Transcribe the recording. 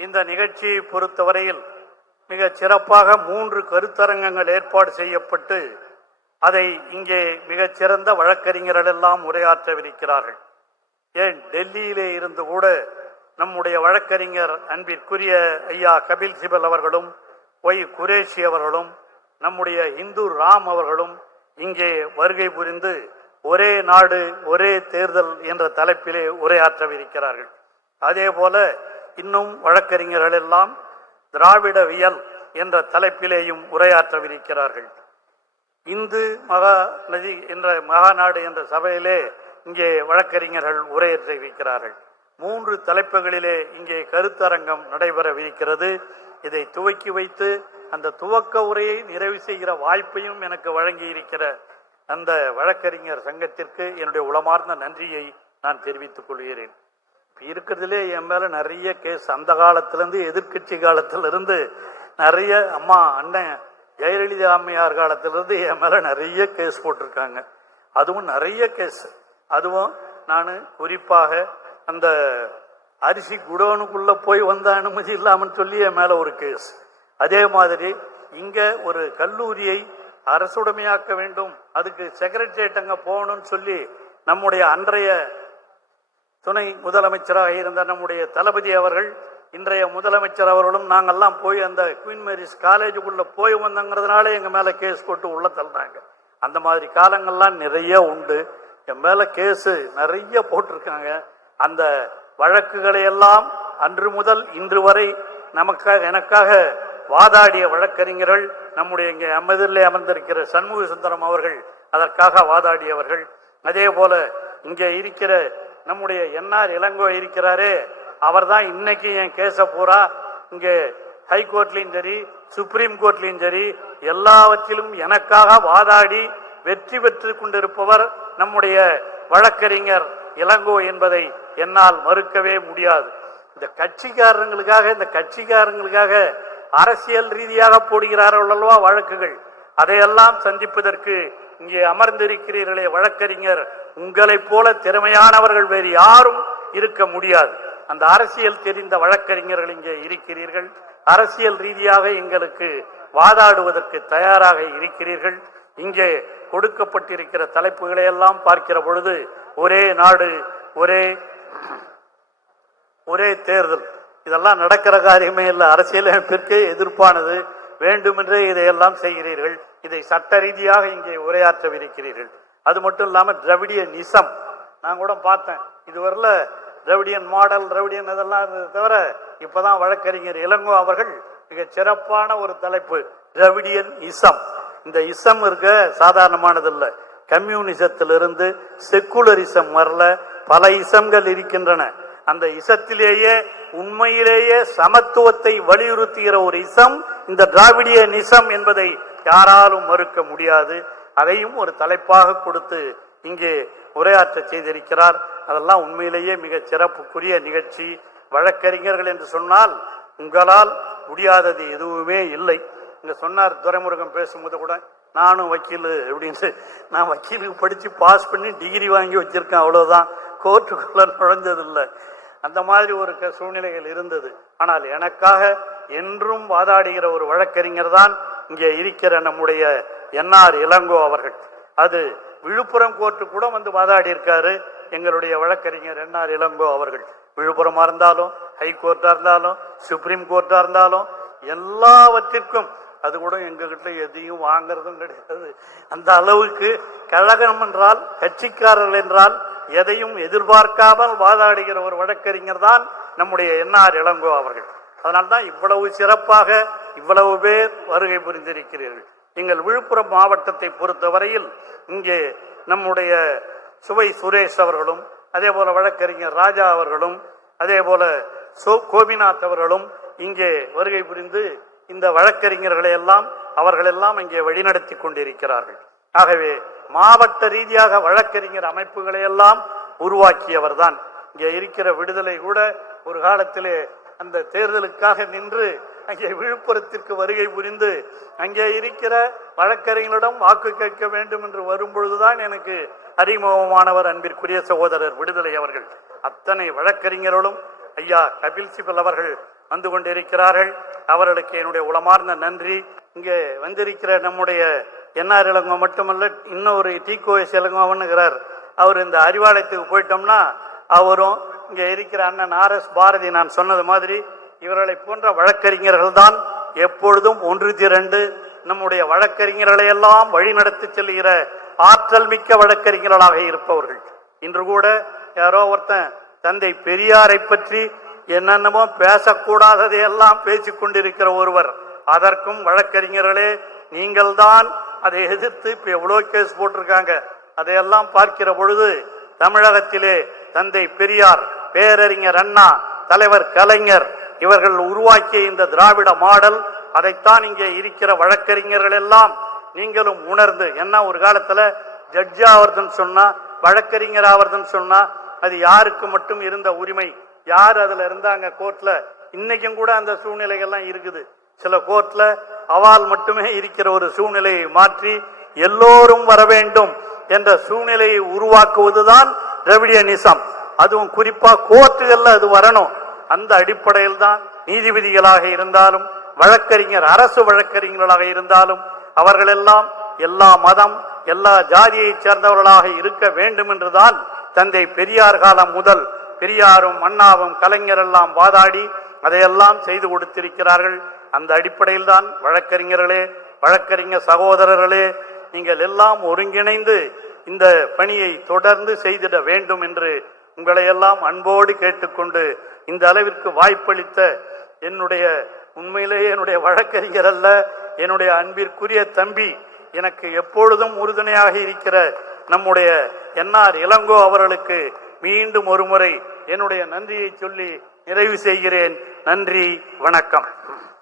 இந்த நிகழ்ச்சியை பொறுத்தவரையில் மிக சிறப்பாக 3 கருத்தரங்கங்கள் ஏற்பாடு செய்யப்பட்டு அதை இங்கே மிகச்சிறந்த வழக்கறிஞர்கள் எல்லாம் உரையாற்றவிருக்கிறார்கள். ஏன் டெல்லியிலே இருந்து கூட நம்முடைய வழக்கறிஞர் அன்பிற்குரிய ஐயா கபில் சிபல் அவர்களும் ஒய் குரேஷி அவர்களும் நம்முடைய இந்து ராம் அவர்களும் இங்கே வருகை புரிந்து ஒரே நாடு ஒரே தேர்தல் என்ற தலைப்பிலே உரையாற்றவிருக்கிறார்கள். அதே போல இன்னும் வழக்கறிஞர்கள் எல்லாம் திராவிடவியல் என்ற தலைப்பிலேயும் உரையாற்றவிருக்கிறார்கள். இந்து மகாநதி என்ற மகாநாடு என்ற சபையிலே இங்கே வழக்கறிஞர்கள் உரையாற்றவிருக்கிறார்கள். 3 தலைப்புகளிலே இங்கே கருத்தரங்கம் நடைபெறவிருக்கிறது. இதை துவக்கி வைத்து அந்த துவக்க உரையை நிறைவு செய்கிற வாய்ப்பையும் எனக்கு வழங்கி இருக்கிற அந்த வழக்கறிஞர் சங்கத்திற்கு என்னுடைய உளமார்ந்த நன்றியை நான் தெரிவித்துக் கொள்கிறேன். இருக்கிறதுலே என் மேல நிறைய கேஸ், அந்த காலத்திலிருந்து எதிர்கட்சி காலத்திலிருந்து நிறைய, அம்மா அண்ணன் ஜெயலலிதா அம்மையார் காலத்திலிருந்து என் மேல நிறைய கேஸ் போட்டிருக்காங்க. அதுவும் நிறைய கேஸ். அதுவும் நான் குறிப்பாக அந்த அரிசி குடோனுக்குள்ள போய் வந்த அனுமதி இல்லாமல் சொல்லி என் மேல ஒரு கேஸ். அதே மாதிரி இங்க ஒரு கல்லூரியை அரசுடைமையாக்க வேண்டும், அதுக்கு செக்ரட்டரியேட் அங்க போகணும்னு சொல்லி நம்முடைய அன்றைய துணை முதலமைச்சராக இருந்த நம்முடைய தளபதி அவர்கள், இன்றைய முதலமைச்சர் அவர்களும் நாங்கள்லாம் போய் அந்த குயின் மேரிஸ் காலேஜுக்குள்ள போய் வந்தங்கிறதுனால எங்க மேல கேஸ் போட்டு உள்ள தள்ளுறாங்க. அந்த மாதிரி காலங்கள்லாம் நிறைய உண்டு. என் மேல கேஸ் நிறைய போட்டிருக்காங்க. அந்த வழக்குகளை எல்லாம் அன்று முதல் இன்று வரை எனக்காக வாதாடிய வழக்கறிஞர்கள், நம்முடைய இங்கே எதிரிலே அமர்ந்திருக்கிற சண்முக சுந்தரம் அவர்கள் அதற்காக வாதாடியவர்கள். அதே போல இங்கே இருக்கிற நம்முடைய என்ஆர் இளங்கோ இருக்கிறாரே, அவர் தான் இன்னைக்கு என் கேஸ பூரா இங்கே ஹைகோர்ட்லையும் சரி சுப்ரீம் கோர்ட்லையும் சரி எல்லாவற்றிலும் எனக்காக வாதாடி வெற்றி பெற்று கொண்டிருப்பவர் நம்முடைய வழக்கறிஞர் இளங்கோ என்பதை என்னால் மறுக்கவே முடியாது. இந்த கட்சிக்காரங்களுக்காக அரசியல் ரீதியாக போடுகிறார்கள் அல்லவா வழக்குகள், அதையெல்லாம் சந்திப்பதற்கு இங்கே அமர்ந்திருக்கிறீர்களே வழக்கறிஞர், உங்களைப் போல திறமையானவர்கள் வேறு யாரும் இருக்க முடியாது. அந்த அரசியல் தெரிந்த வழக்கறிஞர்கள் இங்கே இருக்கிறீர்கள். அரசியல் ரீதியாக எங்களுக்கு வாதாடுவதற்கு தயாராக இருக்கிறீர்கள். இங்கே கொடுக்கப்பட்டிருக்கிற தலைப்புகளை எல்லாம் பார்க்கிற பொழுது ஒரே நாடு ஒரே தேர்தல், இதெல்லாம் நடக்கிற காரியமே இல்லை. அரசியலமைப்பிற்கு எதிர்ப்பானது. வேண்டுமென்றே இதையெல்லாம் செய்கிறீர்கள். இதை சட்ட ரீதியாக இங்கே உரையாற்றவிருக்கிறீர்கள். அது மட்டும் இல்லாமல் திராவிடியனிசம் நான் கூட பார்த்தேன். இதுவரையில் திராவிடியன் மாடல், திராவிடியன் இதெல்லாம் தவிர இப்பதான் வழக்கறிஞர் இளங்கோ அவர்கள் மிக சிறப்பான ஒரு தலைப்பு, திராவிடியன் இசம். இந்த இசம் இருக்க சாதாரணமானது இல்லை. கம்யூனிசத்திலிருந்து செக்குலரிசம் வரல, பல இசம்கள் இருக்கின்றன. அந்த இசத்திலேயே உண்மையிலேயே சமத்துவத்தை வலியுறுத்துகிற ஒரு இசம் இந்த திராவிடியனிசம் என்பதை யாராலும் மறுக்க முடியாது. அதையும் ஒரு தலைப்பாக கொடுத்து இங்கே உரையாற்ற செய்திருக்கிறார். அதெல்லாம் உண்மையிலேயே மிக சிறப்புக்குரிய நிகழ்ச்சி. வழக்கறிஞர்கள் என்று சொன்னால் உங்களால் முடியாதது எதுவுமே இல்லை. இங்க சொன்னார் துரைமுருகன் பேசும்போது கூட, நானும் வக்கீல் அப்படின்னு. நான் வக்கீலுக்கு படிச்சு பாஸ் பண்ணி டிகிரி வாங்கி வச்சிருக்கேன், அவ்வளவுதான். கோர்ட்டுக்குள்ள நுழைஞ்சதில்லை. அந்த மாதிரி ஒரு சூழ்நிலைகள் இருந்தது. ஆனால் எனக்காக என்றும் வாதாடுகிற ஒரு வழக்கறிஞர் தான் இங்கே இருக்கிற நம்முடைய என்ஆர் இளங்கோ அவர்கள். அது விழுப்புரம் கோர்ட்டு கூட வந்து வாதாடி இருக்காரு எங்களுடைய வழக்கறிஞர் என்ஆர் இளங்கோ அவர்கள். விழுப்புரமா இருந்தாலும், ஹைகோர்ட்டா இருந்தாலும், சுப்ரீம் கோர்ட்டா இருந்தாலும், எல்லாவற்றிற்கும். அது கூட எங்ககிட்ட எதையும் வாங்கறதும் கிடையாது. அந்த அளவுக்கு கழகம் என்றால், கட்சிக்காரர்கள் என்றால் எதையும் எதிர்பார்க்காமல் வாதாடுகிற ஒரு வழக்கறிஞர் தான் நம்முடைய என்ஆர் இளங்கோ அவர்கள். அதனால்தான் இவ்வளவு சிறப்பாக இவ்வளவு பேர் வருகை புரிந்திருக்கிறீர்கள். எங்கள் விழுப்புரம் மாவட்டத்தை பொறுத்தவரையில் இங்கே நம்முடைய சுவை சுரேஷ் அவர்களும், அதே போல வழக்கறிஞர் ராஜா அவர்களும், அதே போல கோபிநாத் அவர்களும் இங்கே வருகை புரிந்து இந்த வழக்கறிஞர்களை எல்லாம் அவர்களெல்லாம் இங்கே வழிநடத்தி கொண்டிருக்கிறார்கள். ஆகவே மாவட்ட ரீதியாக வழக்கறிஞர் அமைப்புகளை எல்லாம் உருவாக்கியவர் தான். இங்கே இருக்கிற விடுதலை கூட ஒரு காலத்திலே அந்த தேர்தலுக்காக நின்று அங்கே விழுப்புரத்திற்கு வருகை புரிந்து அங்கே இருக்கிற வழக்கறிஞர்களிடம் வாக்கு கேட்க வேண்டும் என்று வரும்பொழுதுதான் எனக்கு அறிமுகமானவர் அன்பிற்குரிய சகோதரர் விடுதலை அவர்கள். அத்தனை வழக்கறிஞர்களும் ஐயா கபில் சிபல் அவர்கள் வந்து கொண்டிருக்கிறார்கள். அவர்களுக்கு என்னுடைய உளமார்ந்த நன்றி. இங்கே வந்திருக்கிற நம்முடைய என்ஆர் இளங்கோ மட்டுமல்ல, இன்னொரு டிகோஎஸ் இளங்கோவன்னுகிறார். அவர் இந்த அறிவாலயத்துக்கு போயிட்டோம்னா அவரும் இங்கே இருக்கிற அண்ணன் ஆர்எஸ் பாரதி நான் சொன்னது மாதிரி இவர்களை போன்ற வழக்கறிஞர்கள் தான் எப்பொழுதும் ஒன்று திரண்டு நம்முடைய வழக்கறிஞர்களை எல்லாம் வழிநடத்தி செல்கிற ஆற்றல் மிக்க வழக்கறிஞர்களாக இருப்பவர்கள். இன்று கூட யாரோ ஒருத்தன் தந்தை பெரியாரை பற்றி என்னென்னமோ பேசக்கூடாததையெல்லாம் பேசிக் கொண்டிருக்கிற ஒருவர், அதற்கும் வழக்கறிஞர்களே நீங்கள் தான் அதை எதிர்த்து இப்ப எவ்வளோ கேஸ் போட்டிருக்காங்க. அதையெல்லாம் பார்க்கிற பொழுது தமிழகத்திலே தந்தை பெரியார், பேரறிஞர் அண்ணா, தலைவர் கலைஞர் இவர்கள் உருவாக்கிய இந்த திராவிட மாடல், அதைத்தான் இங்கே இருக்கிற வழக்கறிஞர்கள் எல்லாம் நீங்களும் உணர்ந்து, என்ன ஒரு காலத்துல ஜட்ஜ் ஆவர்துன்னு சொன்னா, வழக்கறிஞர் ஆவர்துன்னு சொன்னா அது யாருக்கு மட்டும் இருந்த உரிமை, யார் அதுல இருந்தாங்க கோர்ட்ல. இன்னைக்கும் கூட அந்த சூழ்நிலைகள்லாம் இருக்குது. சில கோர்ட்ல அவால் மட்டுமே இருக்கிற ஒரு சூழ்நிலையை மாற்றி எல்லோரும் வர வேண்டும் என்ற சூழ்நிலையை உருவாக்குவதுதான் திராவிடியனிசம். அதுவும் குறிப்பா கோர்ட்டுகள்ல அது வரணும். அந்த அடிப்படையில் தான் நீதிபதிகளாக இருந்தாலும் வழக்கறிஞர், அரசு வழக்கறிஞர்களாக இருந்தாலும் அவர்களெல்லாம் எல்லா மதம் எல்லா ஜாதியை சேர்ந்தவர்களாக இருக்க வேண்டும் என்றுதான் தந்தை பெரியார் காலம் முதல் பெரியாரும் அண்ணாவும் கலைஞர் எல்லாம் வாதாடி அதையெல்லாம் செய்து கொடுத்திருக்கிறார்கள். அந்த அடிப்படையில் தான் வழக்கறிஞர்களே, வழக்கறிஞர் சகோதரர்களே, நீங்கள் எல்லாம் ஒருங்கிணைந்து இந்த பணியை தொடர்ந்து செய்திட வேண்டும் என்று உங்களை எல்லாம் அன்போடு கேட்டுக்கொண்டு, இந்த அளவிற்கு வாய்ப்பளித்த என்னுடைய, உண்மையிலேயே என்னுடைய வழக்கறிஞர் அல்ல, என்னுடைய அன்பிற்குரிய தம்பி, எனக்கு எப்பொழுதும் உறுதுணையாக இருக்கிற நம்முடைய என்ஆர் இளங்கோ அவர்களுக்கு மீண்டும் ஒரு முறை என்னுடைய நன்றியை சொல்லி நிறைவு செய்கிறேன். நன்றி, வணக்கம்.